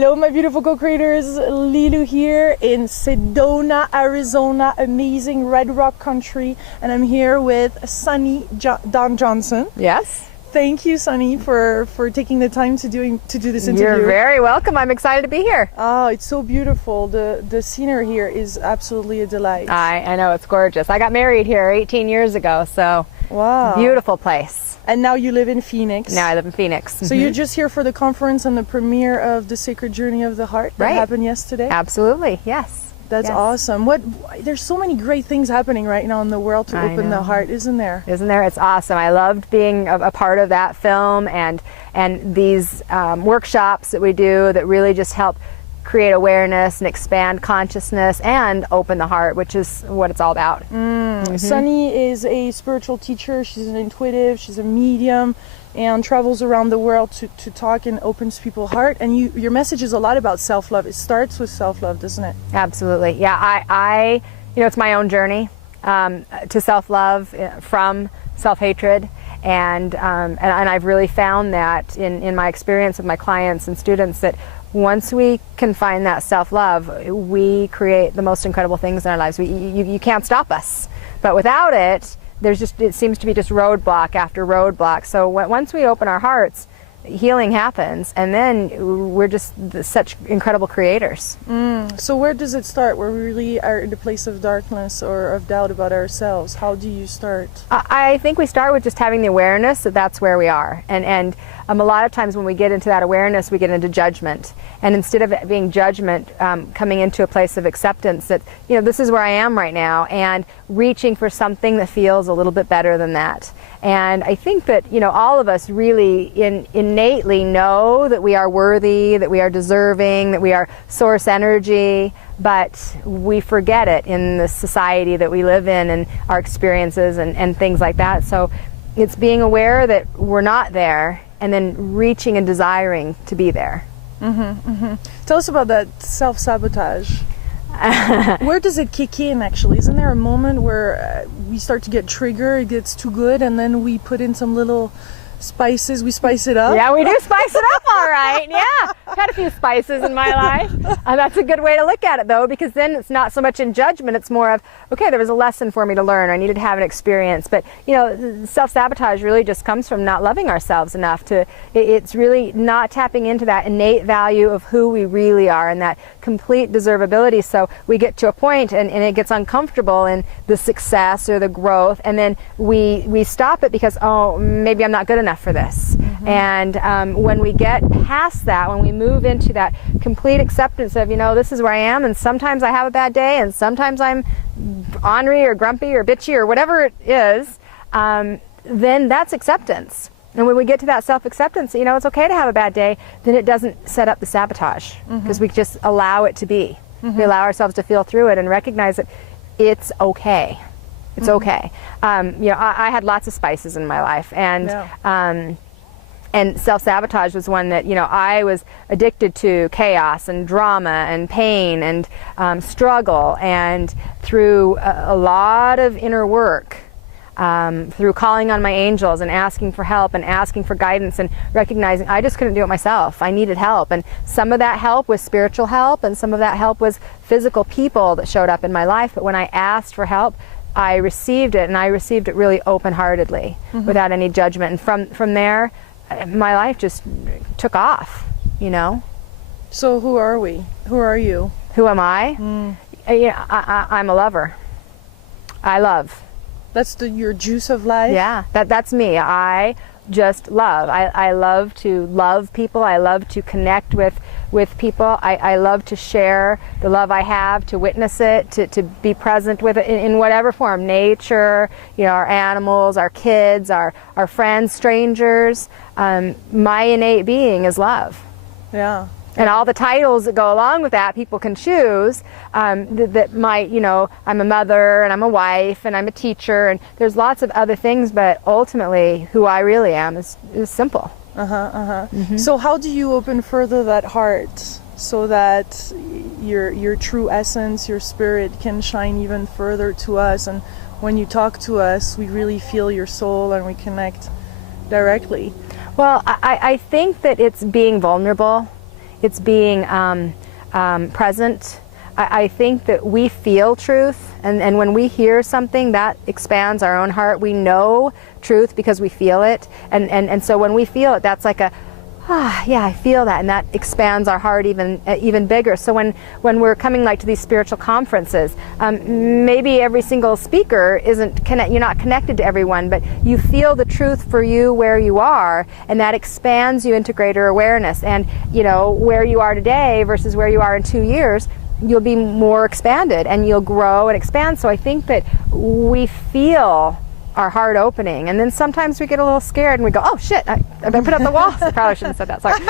Hello, my beautiful co-creators. Lilu here in Sedona, Arizona, amazing Red Rock country. And I'm here with Sunny Dawn Johnston. Yes. Thank you, Sunny, for taking the time to do this interview. You're very welcome. I'm excited to be here. Oh, it's so beautiful. The scenery here is absolutely a delight. I know, it's gorgeous. I got married here 18 years ago, so wow, beautiful place. And now you live in Phoenix. Now I live in Phoenix. So you're just here for the conference and the premiere of The Sacred Journey of the Heart that happened yesterday? Absolutely, yes. That's awesome. There's so many great things happening right now in the world to open the heart, isn't there? Isn't there? It's awesome. I loved being a part of that film and these workshops that we do that really just help create awareness and expand consciousness and open the heart, which is what it's all about. Sunny is a spiritual teacher. She's an intuitive. She's a medium and travels around the world to talk and opens people's heart. And your message is a lot about self-love. It starts with self-love, doesn't it? Absolutely. Yeah, I it's my own journey to self-love from self-hatred. And I've really found that in my experience with my clients and students that once we can find that self-love, we create the most incredible things in our lives. You can't stop us. But without it, it seems to be just roadblock after roadblock. So once we open our hearts, healing happens, and then we're just such incredible creators. So where does it start? Where we really are in the place of darkness or of doubt about ourselves? How do you start? I think we start with just having the awareness that that's where we are. And a lot of times when we get into that awareness, we get into judgment. And instead of it being judgment, coming into a place of acceptance that, this is where I am right now, and reaching for something that feels a little bit better than that. And I think that, all of us really innately know that we are worthy, that we are deserving, that we are source energy, but we forget it in the society that we live in and our experiences and things like that. So it's being aware that we're not there and then reaching and desiring to be there. Tell us about that self-sabotage. Where does it kick in, actually? Isn't there a moment where we start to get triggered, it gets too good, and then we put in some little spices, we spice it up? Yeah, we do spice it up, all right. Yeah, I've had a few spices in my life. That's a good way to look at it, though, because then it's not so much in judgment. It's more of, okay, there was a lesson for me to learn. I needed to have an experience. But, self-sabotage really just comes from not loving ourselves enough. It's really not tapping into that innate value of who we really are and that complete deservability. So we get to a point and it gets uncomfortable in the success or the growth, and then we stop it because, oh, maybe I'm not good enough for this. And when we get past that, when we move into that complete acceptance of, this is where I am, and sometimes I have a bad day, and sometimes I'm ornery or grumpy or bitchy or whatever it is, then that's acceptance. And when we get to that self-acceptance, it's okay to have a bad day, then it doesn't set up the sabotage, because we just allow it to be. We allow ourselves to feel through it and recognize that it's okay. It's okay. I had lots of spices in my life, and self-sabotage was one that, I was addicted to chaos and drama and pain and struggle. And through a lot of inner work, through calling on my angels and asking for help and asking for guidance and recognizing I just couldn't do it myself. I needed help. And some of that help was spiritual help, and some of that help was physical people that showed up in my life. But when I asked for help, I received it, and I received it really open-heartedly, without any judgment. And from there, my life just took off, So who are we? Who are you? Who am I? I'm a lover. I love. That's your juice of life? Yeah, that's me. I just love. I love to love people. I love to connect with people. I love to share the love I have, to witness it, to be present with it in whatever form. Nature, our animals, our kids, our friends, strangers. My innate being is love. Yeah. And all the titles that go along with that, people can choose. That might, I'm a mother, and I'm a wife, and I'm a teacher, and there's lots of other things, but ultimately who I really am is simple. So how do you open further that heart so that your true essence, your spirit can shine even further to us, and when you talk to us, we really feel your soul and we connect directly? Well, I think that it's being vulnerable. It's being present. I think that we feel truth, and when we hear something, that expands our own heart. We know truth because we feel it, and so when we feel it, that's like a, yeah, I feel that, and that expands our heart even bigger. So when we're coming like to these spiritual conferences, maybe every single speaker you're not connected to everyone, but you feel the truth for you where you are, and that expands you into greater awareness. And you know, where you are today versus where you are in 2 years, you'll be more expanded and you'll grow and expand. So I think that we feel our heart opening, and then sometimes we get a little scared and we go, oh shit, I put up the walls. I probably shouldn't have said that, sorry.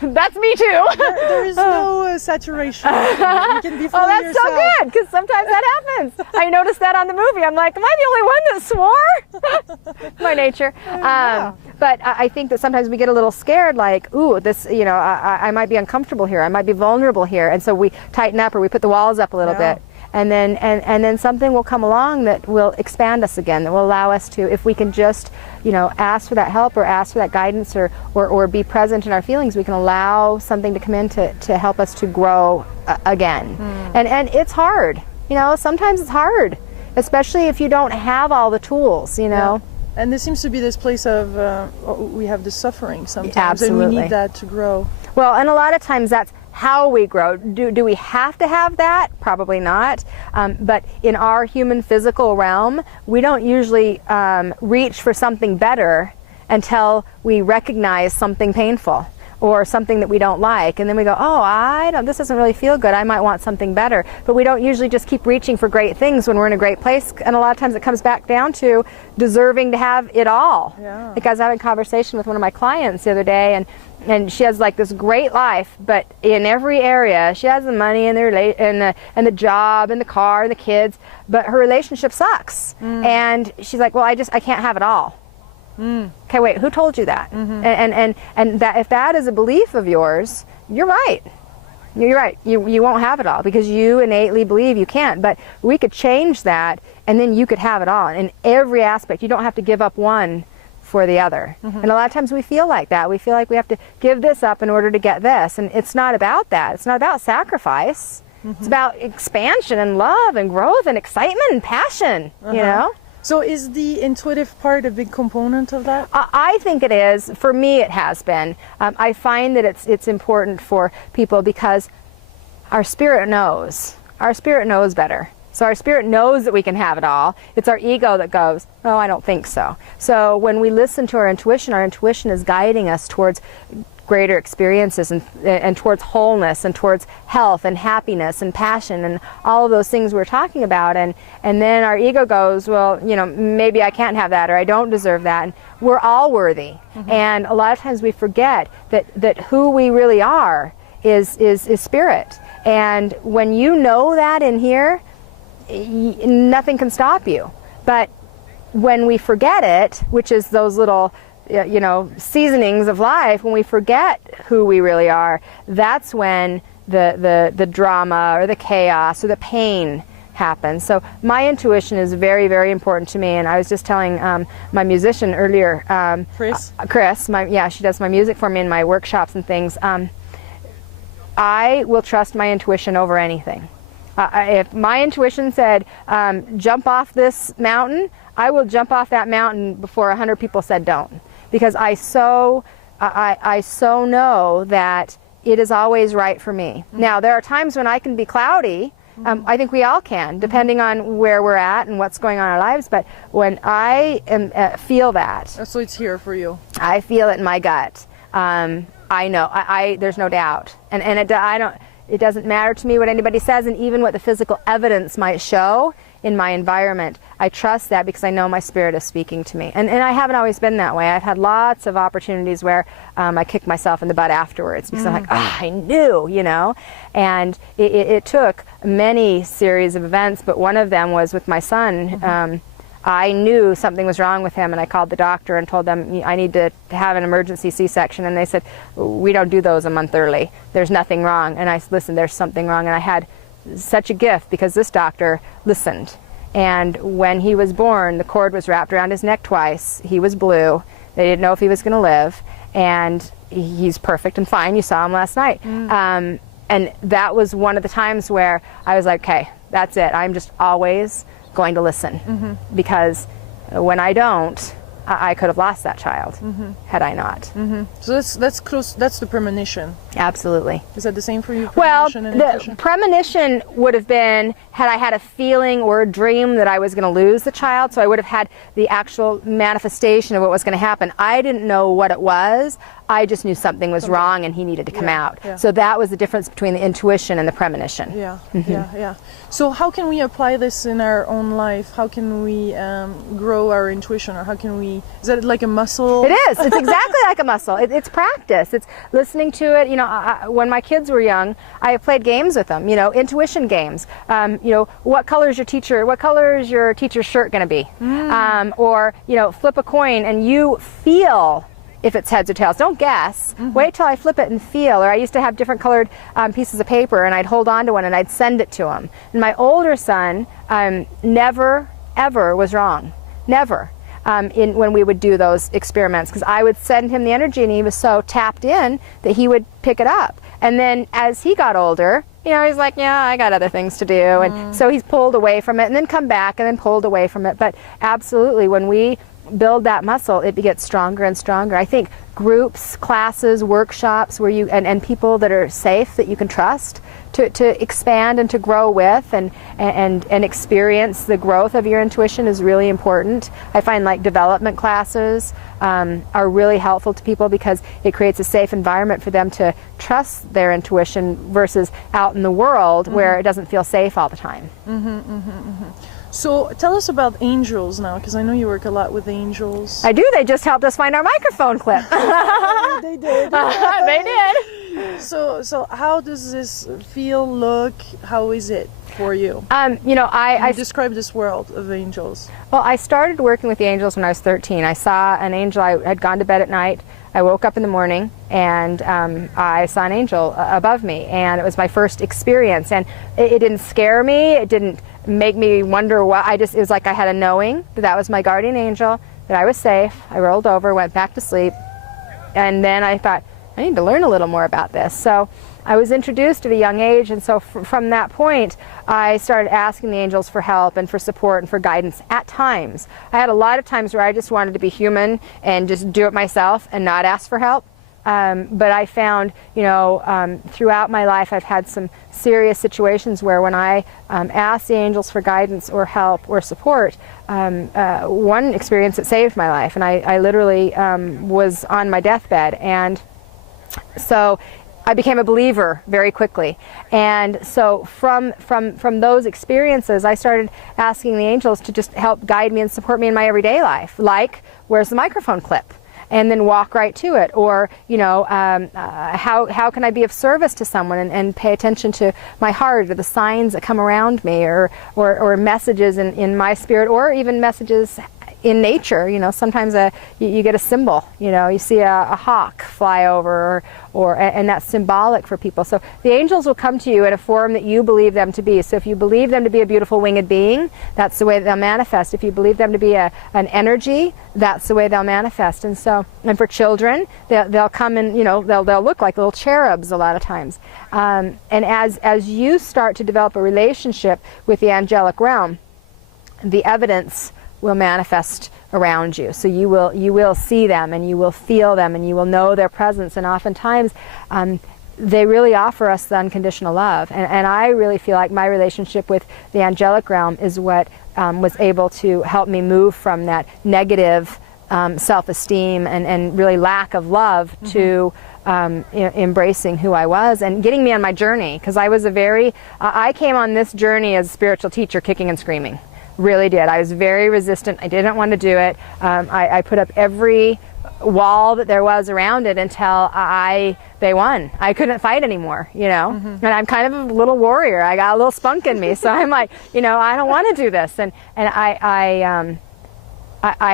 That's me too. There is no saturation. You can be fully that's yourself. So good, because sometimes that happens. I noticed that on the movie. I'm like, am I the only one that swore? My nature. Yeah. But I think that sometimes we get a little scared, like, ooh, this, you know, I might be uncomfortable here. I might be vulnerable here. And so we tighten up, or we put the walls up a little bit. And then something will come along that will expand us again, that will allow us to, if we can just, you know, ask for that help or ask for that guidance or be present in our feelings, we can allow something to come in to help us to grow again. And it's hard, you know, sometimes it's hard, especially if you don't have all the tools, you know. Yeah. And there seems to be this place of, we have the suffering sometimes. Absolutely. And we need that to grow. Well, and a lot of times that's how we grow. Do we have to have that? Probably not. But in our human physical realm, we don't usually reach for something better until we recognize something painful or something that we don't like. And then we go, oh, this doesn't really feel good. I might want something better. But we don't usually just keep reaching for great things when we're in a great place. And a lot of times it comes back down to deserving to have it all. Yeah. Like I was having a conversation with one of my clients the other day, and she has like this great life, but in every area she has the money and the job and the car and the kids, but her relationship sucks. And she's like, well, I can't have it all. Okay, wait, who told you that? And that if that is a belief of yours, you're right. You're right. You won't have it all because you innately believe you can't. But we could change that, and then you could have it all in every aspect. You don't have to give up one for the other. And a lot of times we feel like that. We feel like we have to give this up in order to get this. And it's not about that. It's not about sacrifice. It's about expansion and love and growth and excitement and passion, you know? So is the intuitive part a big component of that? I think it is. For me, it has been. I find that it's important for people because our spirit knows. Our spirit knows better. So our spirit knows that we can have it all. It's our ego that goes, oh, I don't think so. So when we listen to our intuition is guiding us towards greater experiences and towards wholeness and towards health and happiness and passion and all of those things we're talking about. And then our ego goes, well, you know, maybe I can't have that or I don't deserve that. And we're all worthy. And a lot of times we forget that who we really are is spirit. And when you know that in here, nothing can stop you. But when we forget it, which is those little, you know, seasonings of life, when we forget who we really are, that's when the drama or the chaos or the pain happens. So my intuition is very, very important to me. And I was just telling my musician earlier, Chris, she does my music for me in my workshops and things. I will trust my intuition over anything. If my intuition said, jump off this mountain, I will jump off that mountain before 100 people said don't. Because I so know that it is always right for me. Now, there are times when I can be cloudy. I think we all can, depending on where we're at and what's going on in our lives. But when I feel that. So it's here for you. I feel it in my gut. I know. There's no doubt. And it doesn't matter to me what anybody says, and even what the physical evidence might show in my environment. I trust that because I know my spirit is speaking to me. And I haven't always been that way. I've had lots of opportunities where I kick myself in the butt afterwards because I'm like, I knew, you know. And it took many series of events, but one of them was with my son. I knew something was wrong with him, and I called the doctor and told them I need to have an emergency C-section, and they said, we don't do those a month early. There's nothing wrong. And I said, listen, there's something wrong. And I had such a gift because this doctor listened. And when he was born, the cord was wrapped around his neck twice. He was blue. They didn't know if he was going to live. And he's perfect and fine. You saw him last night. And that was one of the times where I was like, okay, that's it. I'm just always going to listen, because when I don't, I could have lost that child had I not. So that's close. That's the premonition. Absolutely. Is that the same for you? Well, Premonition and the intuition? premonition would have been had I had a feeling or a dream that I was going to lose the child, so I would have had the actual manifestation of what was going to happen. I didn't know what it was. I just knew something was wrong and he needed to come out. So that was the difference between the intuition and the premonition. Yeah. So how can we apply this in our own life? How can we grow our intuition, or how can we? Is that like a muscle? It is. It's exactly like a muscle. It's practice. It's listening to it. You know, when my kids were young, I played games with them. You know, intuition games. You know, what color is your teacher's shirt going to be? Or you know, flip a coin and you feel if it's heads or tails. Don't guess. Wait till I flip it and feel. Or I used to have different colored pieces of paper, and I'd hold on to one and I'd send it to him. And my older son never, ever was wrong. Never. When we would do those experiments, because I would send him the energy and he was so tapped in that he would pick it up. And then as he got older, you know, he's like, yeah, I got other things to do. And so he's pulled away from it and then come back and then pulled away from it. But absolutely, when we build that muscle, it gets stronger and stronger. I think groups, classes, workshops where you and people that are safe, that you can trust to expand and to grow with and experience the growth of your intuition is really important. I find like development classes are really helpful to people because it creates a safe environment for them to trust their intuition versus out in the world where it doesn't feel safe all the time. So tell us about angels now, because I know you work a lot with angels. I do. They just helped us find our microphone clip. They did. They did. So how does this feel, look? How is it for you? You know, I describe this world of angels. Well, I started working with the angels when I was 13. I saw an angel. I had gone to bed at night. I woke up in the morning and I saw an angel above me, and it was my first experience. And it didn't scare me. It didn't make me wonder what. It was like I had a knowing that that was my guardian angel, that I was safe. I rolled over, went back to sleep, and then I thought, I need to learn a little more about this. So I was introduced at a young age, and so from that point, I started asking the angels for help and for support and for guidance at times. I had a lot of times where I just wanted to be human and just do it myself and not ask for help. But I found, you know, throughout my life, I've had some serious situations where when I asked the angels for guidance or help or support, one experience that saved my life, and I literally was on my deathbed, and so I became a believer very quickly. And so from those experiences, I started asking the angels to just help guide me and support me in my everyday life, like, where's the microphone clip? And then walk right to it. Or, you know, how can I be of service to someone and pay attention to my heart or the signs that come around me, or messages in my spirit, or even messages in nature. You know, sometimes you get a symbol, you know, you see a hawk fly over, and that's symbolic for people. So the angels will come to you in a form that you believe them to be. So if you believe them to be a beautiful winged being, that's the way that they'll manifest. If you believe them to be an energy, that's the way they'll manifest. And so, and for children, they'll come and, you know, they'll look like little cherubs a lot of times. And as you start to develop a relationship with the angelic realm, the evidence will manifest around you. So you will see them, and you will feel them, and you will know their presence. And oftentimes they really offer us the unconditional love. And I really feel like my relationship with the angelic realm is what was able to help me move from that negative self-esteem and really lack of love to embracing who I was and getting me on my journey. Because I was I came on this journey as a spiritual teacher kicking and screaming. Really did. I was very resistant. I didn't want to do it. I put up every wall that there was around it until they won. I couldn't fight anymore, you know. And I'm kind of a little warrior. I got a little spunk in me, so I'm like, you know, I don't want to do this. And I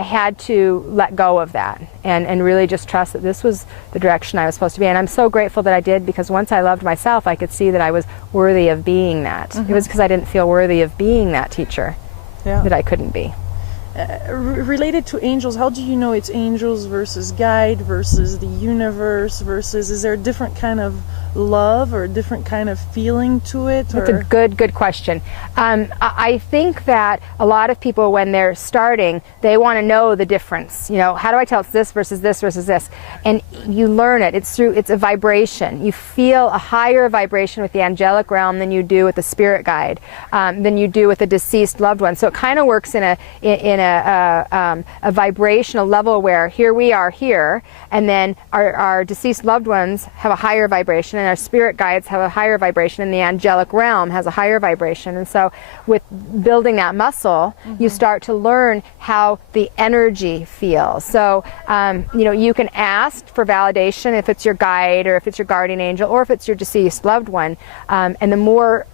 had to let go of that and really just trust that this was the direction I was supposed to be. And I'm so grateful that I did, because once I loved myself, I could see that I was worthy of being that. It was because I didn't feel worthy of being that teacher. Yeah. That I couldn't be. Related to angels, how do you know it's angels versus guide versus the universe versus, is there a different kind of love or a different kind of feeling to it? That's a good question. I think that a lot of people, when they're starting, they want to know the difference. You know, how do I tell it's this versus this versus this? And you learn it. It's a vibration. You feel a higher vibration with the angelic realm than you do with the spirit guide, than you do with a deceased loved one. So it kind of works in a vibrational level where here we are here, and then our deceased loved ones have a higher vibration, and our spirit guides have a higher vibration, and the angelic realm has a higher vibration. And so with building that muscle, you start to learn how the energy feels. So you know, you can ask for validation if it's your guide or if it's your guardian angel or if it's your deceased loved one, and the more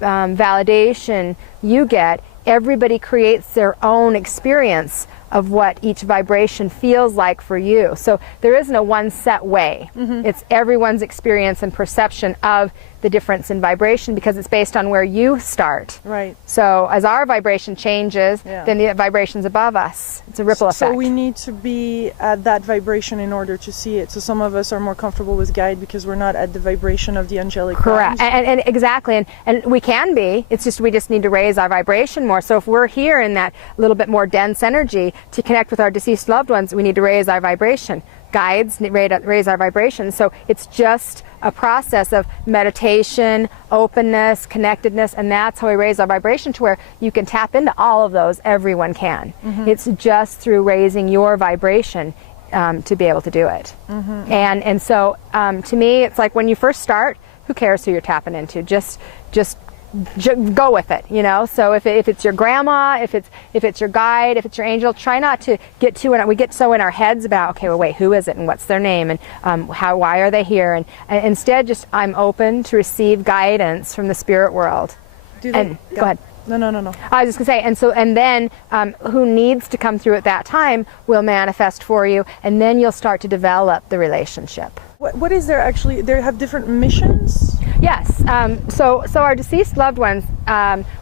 validation you get, everybody creates their own experience of what each vibration feels like for you. So there isn't a one set way. It's everyone's experience and perception of the difference in vibration, because it's based on where you start. Right. So as our vibration changes, then the vibrations above us. It's a ripple effect. So we need to be at that vibration in order to see it. So some of us are more comfortable with guide because we're not at the vibration of the angelic Correct. realms. And exactly. And we can be. It's just we just need to raise our vibration more. So if we're here in that little bit more dense energy to connect with our deceased loved ones, we need to raise our vibration. Guides raise our vibration. So it's just a process of meditation, openness, connectedness, and that's how we raise our vibration to where you can tap into all of those. Everyone can. It's just through raising your vibration to be able to do it. And so to me, it's like when you first start, who cares who you're tapping into? Just go with it, you know. So if it's your grandma, if it's your guide, if it's your angel, try not to get too in. We get so in our heads about, okay, well, wait, who is it and what's their name and why are they here? And instead, just I'm open to receive guidance from the spirit world. Go ahead. No. I was just gonna say, and then who needs to come through at that time will manifest for you, and then you'll start to develop the relationship. What is there actually? They have different missions? Yes. So our deceased loved ones,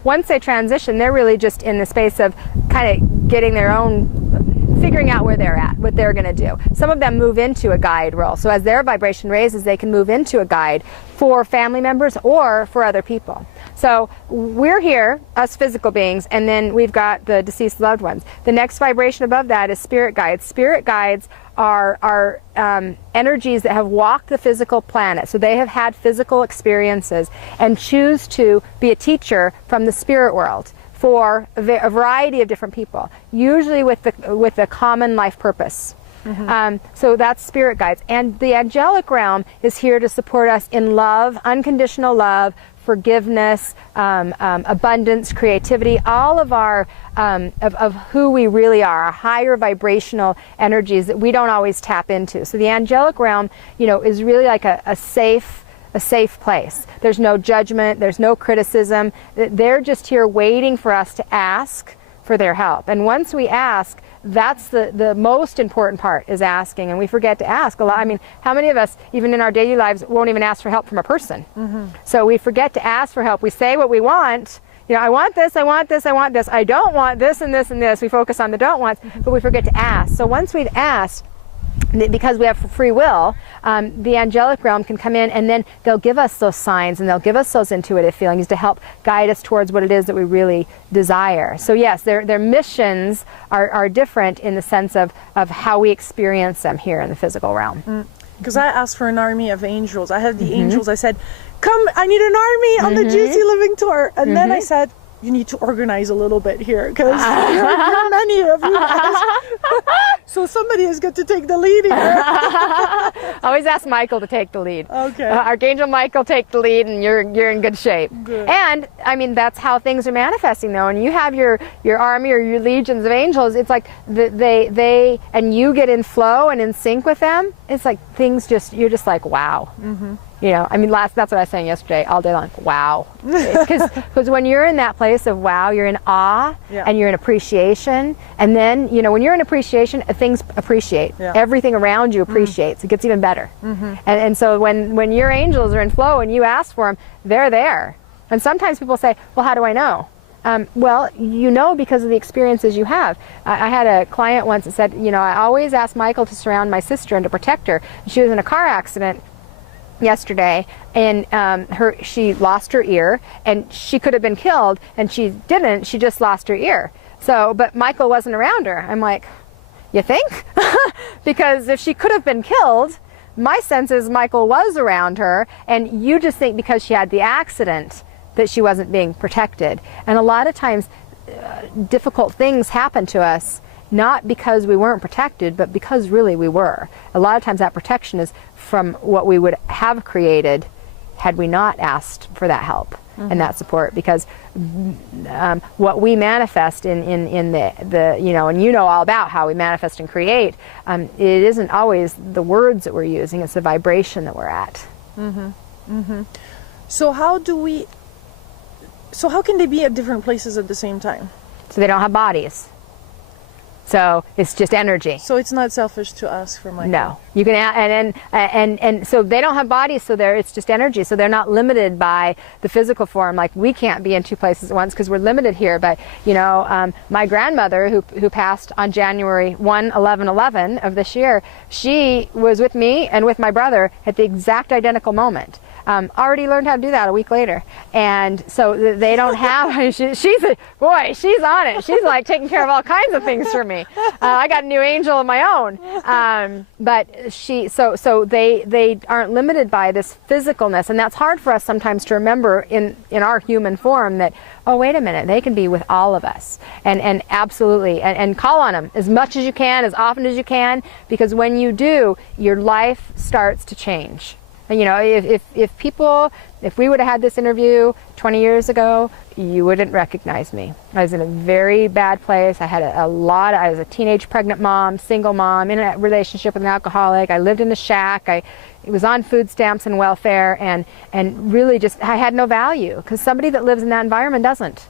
once they transition, they're really just in the space of kind of getting their own, figuring out where they're at, what they're going to do. Some of them move into a guide role. So as their vibration raises, they can move into a guide for family members or for other people. So we're here, us physical beings, and then we've got the deceased loved ones. The next vibration above that is spirit guides. Spirit guides are energies that have walked the physical planet. So they have had physical experiences and choose to be a teacher from the spirit world for a variety of different people, usually with a common life purpose. So that's spirit guides. And the angelic realm is here to support us in love, unconditional love, forgiveness, abundance, creativity, all of our of who we really are, our higher vibrational energies that we don't always tap into. So the angelic realm, you know, is really like a safe place. There's no judgment, there's no criticism. They're just here waiting for us to ask for their help. And once we ask, that's the most important part, is asking, and we forget to ask a lot. I mean, how many of us, even in our daily lives, won't even ask for help from a person? So we forget to ask for help. We say what we want. You know, I want this, I want this, I want this. I don't want this and this and this. We focus on the don't wants, but we forget to ask. So once we've asked, because we have free will, the angelic realm can come in, and then they'll give us those signs and they'll give us those intuitive feelings to help guide us towards what it is that we really desire. So yes, their missions are different in the sense of how we experience them here in the physical realm. Because I asked for an army of angels. I had the angels. I said, come, I need an army on the Juicy Living Tour. And then I said, you need to organize a little bit here, because there are many of you guys. So somebody has got to take the lead here. Always ask Michael to take the lead. Okay. Archangel Michael, take the lead, and you're in good shape. Good. And I mean, that's how things are manifesting, though. And you have your army or your legions of angels. It's like they and you get in flow and in sync with them. It's like things you're just like, wow. You know, I mean, that's what I was saying yesterday, all day long. Wow. Because when you're in that place of wow, you're in awe and you're in appreciation. And then, you know, when you're in appreciation, things appreciate. Everything around you appreciates. It gets even better. And so when your angels are in flow and you ask for them, they're there. And sometimes people say, well, how do I know? Well, you know, because of the experiences you have. I had a client once that said, you know, I always ask Michael to surround my sister and to protect her. She was in a car accident yesterday, and she lost her ear, and she could have been killed, and she didn't. She just lost her ear. So, but Michael wasn't around her. I'm like, you think? Because if she could have been killed, my sense is Michael was around her, and you just think because she had the accident that she wasn't being protected. And a lot of times difficult things happen to us not because we weren't protected, but because really we were. A lot of times that protection is from what we would have created had we not asked for that help and that support. Because what we manifest in the you know, and you know all about how we manifest and create, it isn't always the words that we're using, it's the vibration that we're at. So how can they be at different places at the same time? So they don't have bodies. So it's just energy. So it's not selfish to ask for Michael. No, you can, and so they don't have bodies, so it's just energy. So they're not limited by the physical form. Like we can't be in two places at once because we're limited here. But you know, my grandmother who passed on January 1/11/11 of this year, she was with me and with my brother at the exact identical moment. Already learned how to do that a week later, and so they don't have. She's on it. She's like taking care of all kinds of things for me. I got a new angel of my own, but so they aren't limited by this physicalness, and that's hard for us sometimes to remember in our human form that, oh, wait a minute, they can be with all of us, and absolutely, and call on them as much as you can, as often as you can, because when you do, your life starts to change. You know, if we would have had this interview 20 years ago, you wouldn't recognize me. I was in a very bad place. I had I was a teenage pregnant mom, single mom, in a relationship with an alcoholic. I lived in a shack. I was on food stamps and welfare, and really just, I had no value because somebody that lives in that environment doesn't.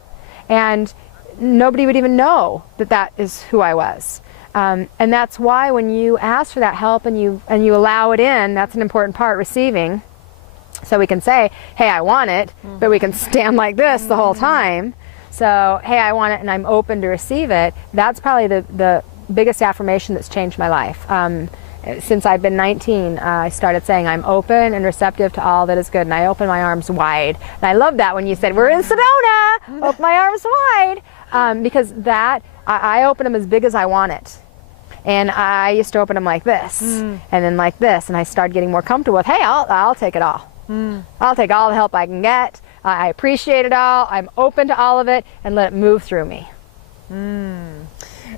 And nobody would even know that is who I was. And that's why when you ask for that help and you allow it in, that's an important part, receiving. So we can say, hey, I want it, but we can stand like this the whole time. So, hey, I want it and I'm open to receive it. That's probably the biggest affirmation that's changed my life. Since I've been 19, I started saying I'm open and receptive to all that is good, and I open my arms wide. And I love that when you said, we're in Sedona, open my arms wide, because that, I open them as big as I want it. And I used to open them like this, and then like this, and I started getting more comfortable with, hey, I'll take it all. I'll take all the help I can get. I appreciate it all. I'm open to all of it, and let it move through me.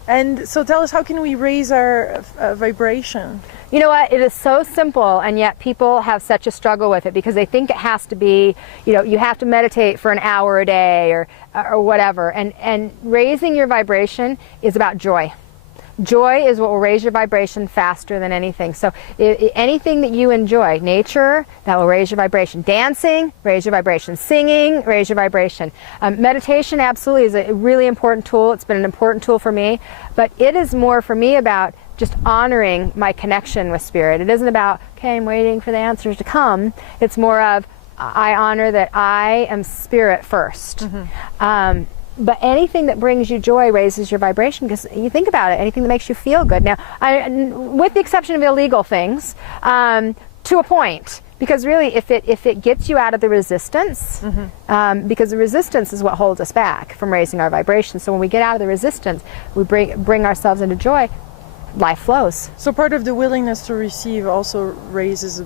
And so tell us, how can we raise our vibration? You know what, it is so simple, and yet people have such a struggle with it because they think it has to be, you know, you have to meditate for an hour a day or whatever. And raising your vibration is about joy. Joy is what will raise your vibration faster than anything. So anything that you enjoy, nature, that will raise your vibration. Dancing, raise your vibration. Singing, raise your vibration. Meditation absolutely is a really important tool. It's been an important tool for me, but it is more for me about just honoring my connection with spirit. It isn't about, okay, I'm waiting for the answers to come. It's more of, I honor that I am spirit first. But anything that brings you joy raises your vibration, because you think about it, anything that makes you feel good. Now, with the exception of illegal things, to a point, because really if it gets you out of the resistance, because the resistance is what holds us back from raising our vibration. So when we get out of the resistance, we bring ourselves into joy, life flows. So part of the willingness to receive also raises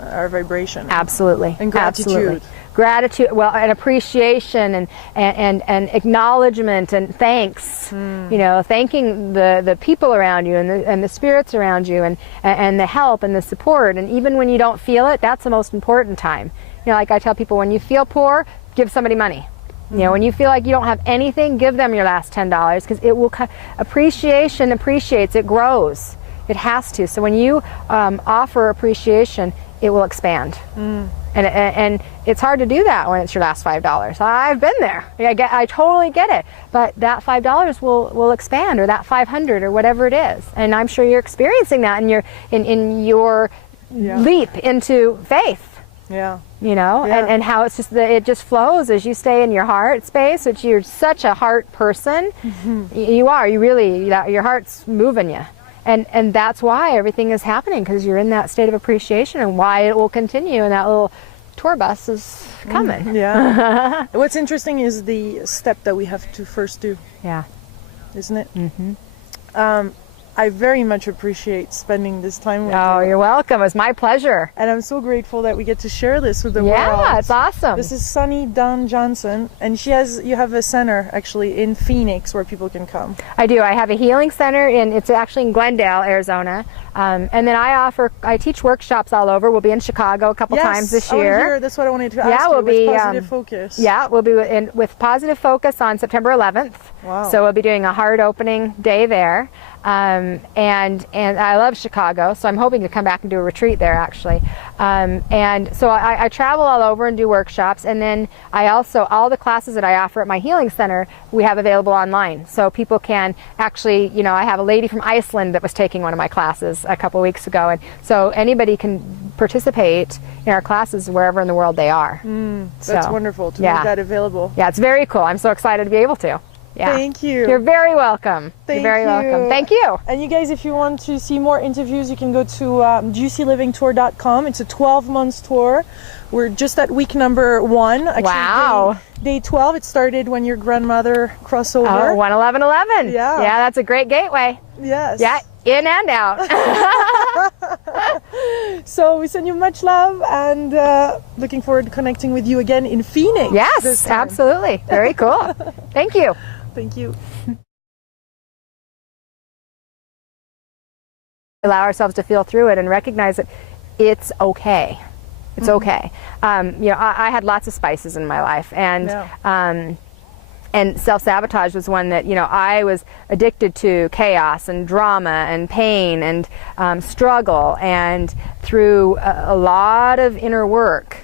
our vibration. Absolutely. And gratitude. Absolutely. Gratitude, well, and appreciation and acknowledgement and thanks. You know, thanking the people around you and the spirits around you and the help and the support. And even when you don't feel it, that's the most important time. You know, like I tell people, when you feel poor, give somebody money. You know, when you feel like you don't have anything, give them your last $10, because it will, appreciation appreciates, it grows. It has to. So when you offer appreciation, it will expand. And it's hard to do that when it's your last $5. I've been there. I totally get it. But that $5 will expand, or that $500, or whatever it is. And I'm sure you're experiencing that in your leap into faith. Yeah. You know, Yeah. and how it's just it just flows as you stay in your heart space, which you're such a heart person. You are, you really, your heart's moving you. And that's why everything is happening, because you're in that state of appreciation, and why it will continue, and that little tour bus is coming. Yeah. What's interesting is the step that we have to first do. Yeah. Isn't it? I very much appreciate spending this time with you. Oh, you're welcome. It was my pleasure. And I'm so grateful that we get to share this with the world. Yeah, it's awesome. This is Sunny Dawn Johnston, and you have a center actually in Phoenix where people can come. I do. I have a healing center it's actually in Glendale, Arizona. And then I teach workshops all over. We'll be in Chicago a couple times this year. That's what I wanted to ask you. We'll be with Positive Focus. Yeah, we'll be with Positive Focus on September 11th. Wow. So we'll be doing a heart opening day there. And I love Chicago, so I'm hoping to come back and do a retreat there actually. And so I travel all over and do workshops, and then I also, all the classes that I offer at my healing center, we have available online. So people can actually, I have a lady from Iceland that was taking one of my classes a couple weeks ago, and so anybody can participate in our classes wherever in the world they are. That's wonderful to make that available. Yeah, it's very cool. I'm so excited to be able to. Yeah. Thank you. You're very welcome. You're very welcome. Thank you. And you guys, if you want to see more interviews, you can go to juicylivingtour.com. It's a 12-month tour. We're just at week number 1. Actually, wow. Day 12. It started when your grandmother crossed over. Oh, 11111. Yeah. Yeah, that's a great gateway. Yes. Yeah, in and out. So we send you much love, and looking forward to connecting with you again in Phoenix. Yes, absolutely. Very cool. Thank you. Thank you. Allow ourselves to feel through it and recognize that it's okay. It's okay. I had lots of spices in my life, and self-sabotage was one that, I was addicted to chaos and drama and pain and struggle, and through a lot of inner work,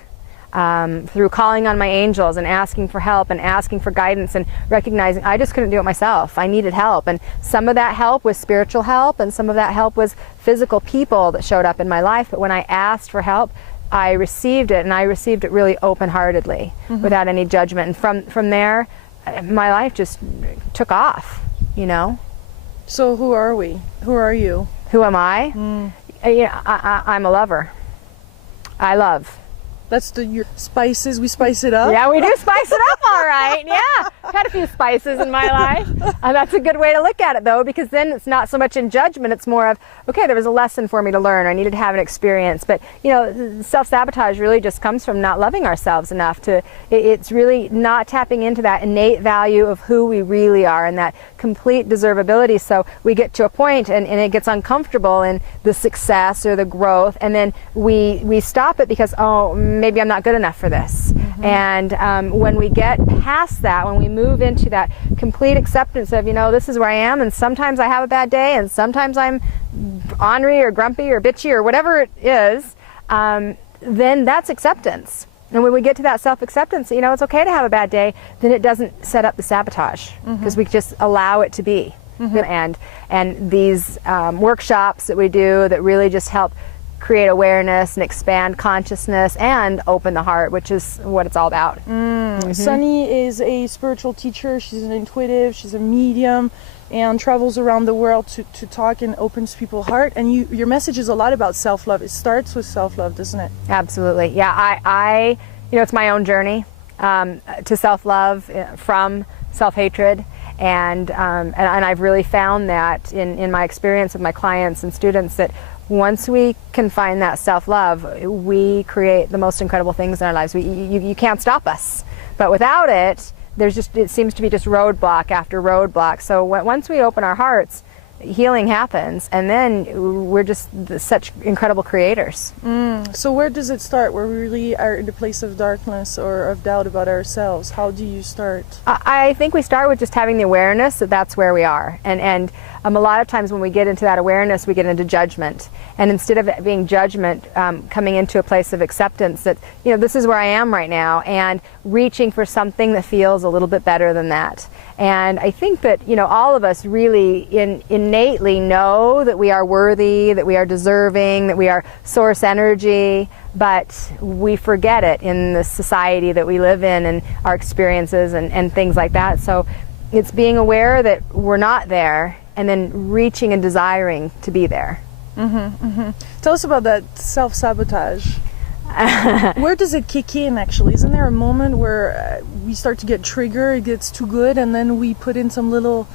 through calling on my angels and asking for help and asking for guidance and recognizing I just couldn't do it myself. I needed help, and some of that help was spiritual help, and some of that help was physical people that showed up in my life. But when I asked for help, I received it, and I received it really open-heartedly, without any judgment. And from there, my life just took off, So who are we? Who are you? Who am I? I'm a lover. I love. That's your spices. We spice it up. Yeah, we do spice it up all right. Yeah, had a few spices in my life. That's a good way to look at it, though, because then it's not so much in judgment. It's more of, okay, there was a lesson for me to learn. I needed to have an experience. But, self-sabotage really just comes from not loving ourselves enough to, it's really not tapping into that innate value of who we really are and that complete deservability. So we get to a point and it gets uncomfortable in the success or the growth, and then we stop it because, oh, maybe I'm not good enough for this. And when we get past that, when we move into that complete acceptance of, this is where I am, and sometimes I have a bad day, and sometimes I'm ornery or grumpy or bitchy or whatever it is, then that's acceptance. And when we get to that self-acceptance, it's okay to have a bad day, then it doesn't set up the sabotage, because we just allow it to be. And these workshops that we do that really just help create awareness and expand consciousness and open the heart, which is what it's all about. Sunny is a spiritual teacher. She's an intuitive. She's a medium, and travels around the world to talk and opens people's heart. And your message is a lot about self-love. It starts with self-love, doesn't it? Absolutely. Yeah, I it's my own journey to self-love from self-hatred. And I've really found that in my experience with my clients and students, that once we can find that self-love, we create the most incredible things in our lives. You can't stop us. But without it, it seems to be just roadblock after roadblock. So once we open our hearts, healing happens, and then we're just such incredible creators. So where does it start? Where we really are in the place of darkness or of doubt about ourselves? How do you start? I think we start with just having the awareness that that's where we are. And a lot of times when we get into that awareness, we get into judgment. And instead of it being judgment, coming into a place of acceptance that, this is where I am right now, and reaching for something that feels a little bit better than that. And I think that, all of us really, in innately know that we are worthy, that we are deserving, that we are source energy, but we forget it in the society that we live in and our experiences and things like that. So it's being aware that we're not there and then reaching and desiring to be there. Tell us about that self-sabotage. Where does it kick in actually? Isn't there a moment where we start to get triggered, it gets too good, and then we put in some little...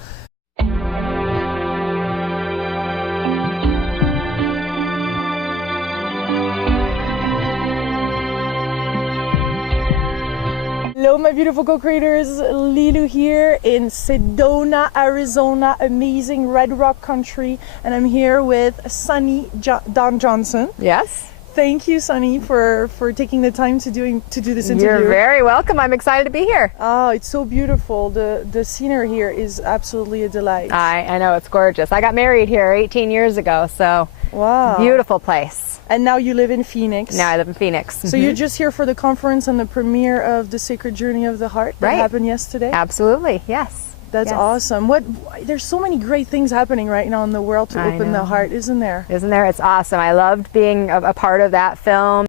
Hello my beautiful co-creators, Lilu here in Sedona, Arizona, amazing Red Rock country, and I'm here with Sunny Dawn Johnston. Yes. Thank you, Sunny, for taking the time to do this interview. You're very welcome. I'm excited to be here. Oh, it's so beautiful. The scenery here is absolutely a delight. I know, it's gorgeous. I got married here 18 years ago, so wow, beautiful place. And now you live in Phoenix. Now I live in Phoenix. So you're just here for the conference and the premiere of The Sacred Journey of the Heart that happened yesterday? Absolutely, yes. That's awesome. There's so many great things happening right now in the world to open the heart, isn't there? Isn't there? It's awesome. I loved being a part of that film.